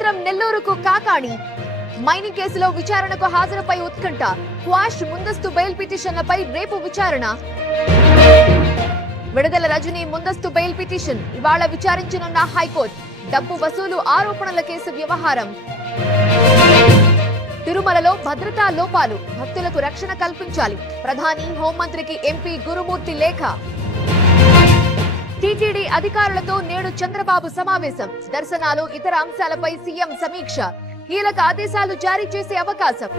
సాయంత్రం నెల్లూరుకు కాకాణి. మైనింగ్ కేసులో విచారణకు హాజరుపై ఉత్కంఠ. క్వాష్ ముందస్తు బెయిల్ పిటిషన్లపై రేపు విచారణ. విడుదల రజనీ ముందస్తు బెయిల్ పిటిషన్ ఇవాళ విచారించనున్న హైకోర్టు. డబ్బు వసూలు ఆరోపణల కేసు వ్యవహారం. తిరుమలలో భద్రతా లోపాలు, భక్తులకు రక్షణ కల్పించాలి. ప్రధాని, హోంమంత్రికి ఎంపీ గురుమూర్తి లేఖ. టీటీడీ అధికారులతో నేడు చంద్రబాబు సమావేశం. దర్శనాలు, ఇతర అంశాలపై సీఎం సమీక్ష. కీలక ఆదేశాలు జారీ చేసే అవకాశం.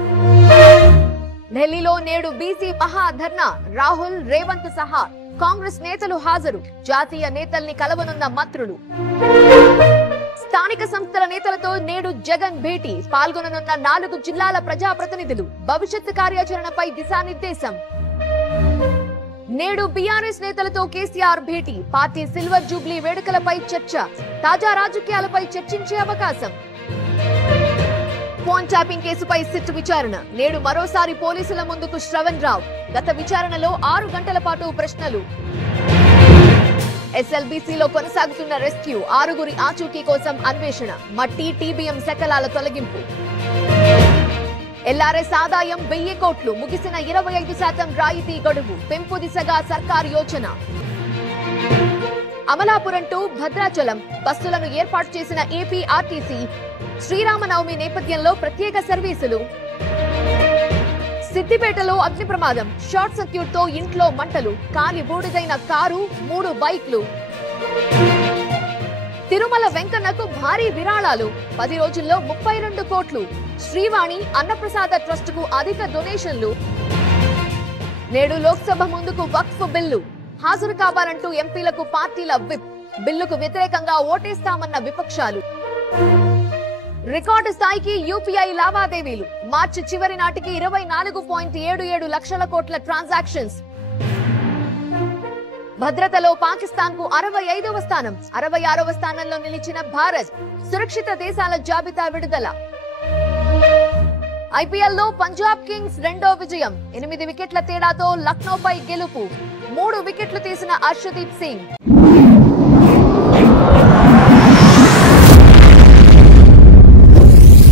ఢిల్లీలో నేడు బీసీ మహాధర్నా. రాహుల్, రేవంత్ సహా కాంగ్రెస్ నేతలు హాజరు. జాతీయ నేతల్ని కలవనున్న మంత్రులు. స్థానిక సంస్థల నేతలతో నేడు జగన్ భేటీ. పాల్గొననున్న 4 జిల్లాల ప్రజాప్రతినిధులు. భవిష్యత్తు కార్యాచరణపై దిశానిర్దేశం. నేడు బీఆర్ఎస్ నేతలతో కేసీఆర్ భేటీ. పార్టీ సిల్వర్ జూబ్లీ వేడుకలపై చర్చ. తాజా రాజకీయాలపై చర్చించే అవకాశం. ఫోన్ ట్యాపింగ్ కేసుపై సిట్ విచారణ. నేడు మరోసారి పోలీసుల ముందుకు శ్రవణ్ రావు. గత విచారణలో 6 గంటల పాటు ప్రశ్నలు. ఎస్ఎల్బీసీలో కొనసాగుతున్న రెస్క్యూ. 6గురి ఆచూకీ కోసం అన్వేషణ. మట్టి, టీబీఎం శకలాల తొలగింపు. ఎల్ఆర్ఎస్ ఆదాయం 1000 కోట్లు. ముగిసిన 25% రాయితీ గడువు. పెంపు దిశగా సర్కార్ యోచన. అమలాపురం టు భద్రాచలం బస్సులను ఏర్పాటు చేసిన ఏపీ ఆర్టీసీ. శ్రీరామనవమి నేపథ్యంలో ప్రత్యేక సర్వీసులు. సిద్దిపేటలో అగ్ని ప్రమాదం. షార్ట్ సర్క్యూట్ తో ఇంట్లో మంటలు. కాలి బూడిదైన కారు, 3 బైక్లు. తిరుమల వెంకన్నకు భారీ విరాళాలు. 10 రోజుల్లో 32 కోట్లు. శ్రీవాణి అన్నప్రసాద ట్రస్ట్ కు అధిక డొనేషన్లు. నేడు లోక్సభ ముందుకు వక్ఫ్ బిల్లు. హాజరు కావాలంటూ ఎంపీలకు పార్టీల విప్. బిల్లుకు వ్యతిరేకంగా ఓటేస్తామన్న విపక్షాలు. రికార్డు స్థాయికి యూపీఐ లావాదేవీలు. మార్చి చివరి నాటికి 24.77 లక్షల కోట్ల ట్రాన్సాక్షన్స్. భద్రతలో పాకిస్తాన్ కు 65వ స్థానం. 66వ స్థానంలో నిలిచిన భారత్. సురక్షిత దేశాల జాబితా విడుదల. ఐపీఎల్లో పంజాబ్ కింగ్స్ 2వ విజయం. 8 వికెట్ల తేడాతో లక్నోపై గెలుపు. 3 వికెట్లు తీసిన అర్షదీప్ సింగ్.